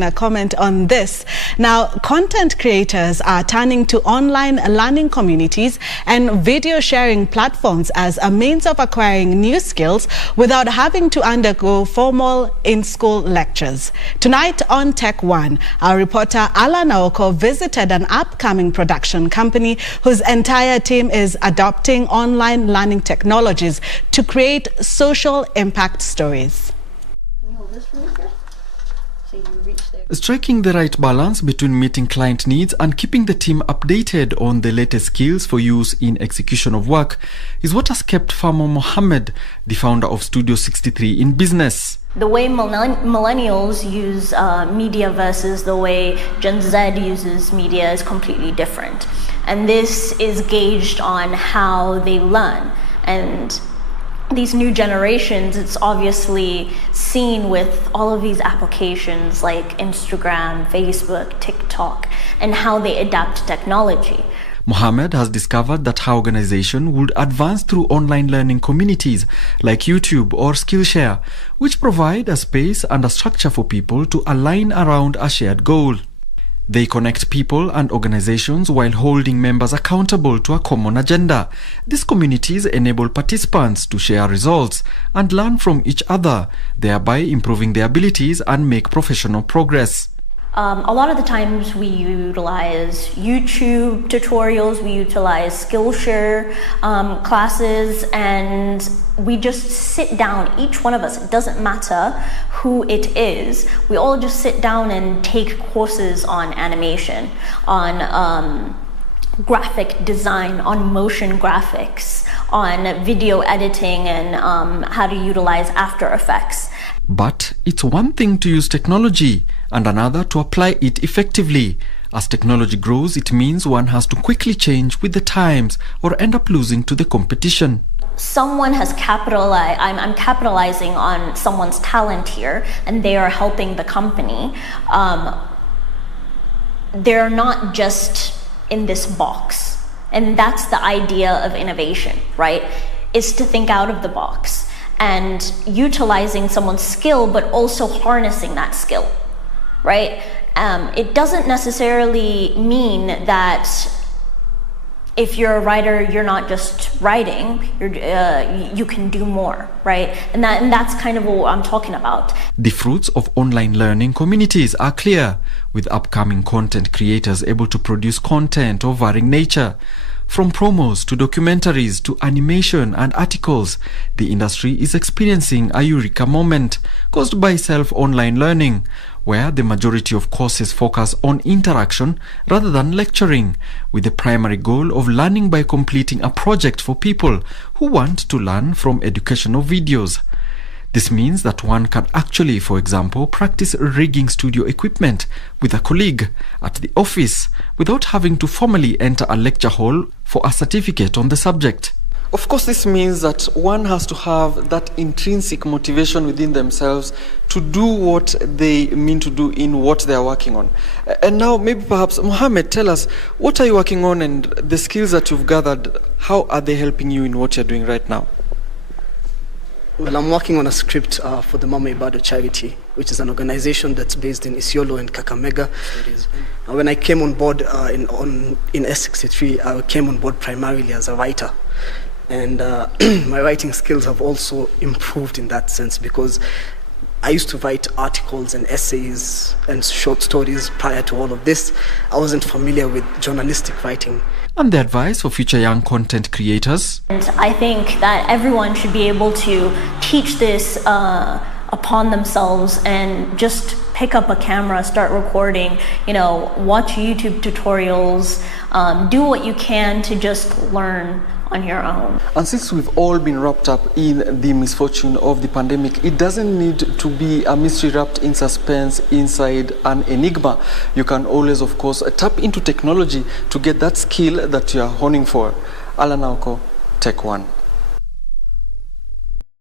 A comment on this. Now, content creators are turning to online learning communities and video sharing platforms as a means of acquiring new skills without having to undergo formal in-school lectures. Tonight on Tech One, our reporter Allan Aoko visited an upcoming production company whose entire team is adopting online learning technologies to create social impact stories. Can you hold this for me, Chris? So you reach there. Striking the right balance between meeting client needs and keeping the team updated on the latest skills for use in execution of work is what has kept Farmer Mohammed, the founder of Studio 63, in business. The way millennials use media versus the way Gen Z uses media is completely different. And this is gauged on how they learn. And these new generations, it's obviously seen with all of these applications like Instagram, Facebook, TikTok, and how they adapt to technology. Mohammed has discovered that how organizations would advance through online learning communities like YouTube or Skillshare, which provide a space and a structure for people to align around a shared goal. They connect people and organizations while holding members accountable to a common agenda. These communities enable participants to share results and learn from each other, thereby improving their abilities and make professional progress. A lot of the times we utilize YouTube tutorials, we utilize Skillshare classes, and we just sit down, each one of us, it doesn't matter who it is, we all just sit down and take courses on animation, on graphic design, on motion graphics, on video editing, and how to utilize After Effects. But it's one thing to use technology and another to apply it effectively. As technology grows, it means one has to quickly change with the times or end up losing to the competition. Someone has capitalized, I'm capitalizing on someone's talent here, and they are helping the company. They're not just in this box. And that's the idea of innovation, right? Is to think out of the box and utilizing someone's skill, but also harnessing that skill, right? It doesn't necessarily mean that if you're a writer, you're not just writing, you can do more, right? And that's kind of what I'm talking about. The fruits of online learning communities are clear, with upcoming content creators able to produce content of varying nature. From promos to documentaries to animation and articles, the industry is experiencing a eureka moment caused by self-online learning, where the majority of courses focus on interaction rather than lecturing, with the primary goal of learning by completing a project for people who want to learn from educational videos. This means that one can actually, for example, practice rigging studio equipment with a colleague at the office without having to formally enter a lecture hall for a certificate on the subject. Of course, this means that one has to have that intrinsic motivation within themselves to do what they mean to do in what they are working on. And now, maybe perhaps, Mohammed, tell us, what are you working on, and the skills that you've gathered, how are they helping you in what you're doing right now? Well, I'm working on a script for the Mama Ibado charity, which is an organization that's based in Isiolo and Kakamega. When I came on board in S63, I came on board primarily as a writer. And my writing skills have also improved in that sense, because I used to write articles and essays and short stories prior to all of this. I wasn't familiar with journalistic writing. And the advice for future young content creators? And I think that everyone should be able to teach this upon themselves and just pick up a camera, start recording, watch YouTube tutorials, do what you can to just learn on your own. And since we've all been wrapped up in the misfortune of the pandemic, it doesn't need to be a mystery wrapped in suspense inside an enigma. You can always, of course, tap into technology to get that skill that you are honing for. Allan Aoko, Tech One.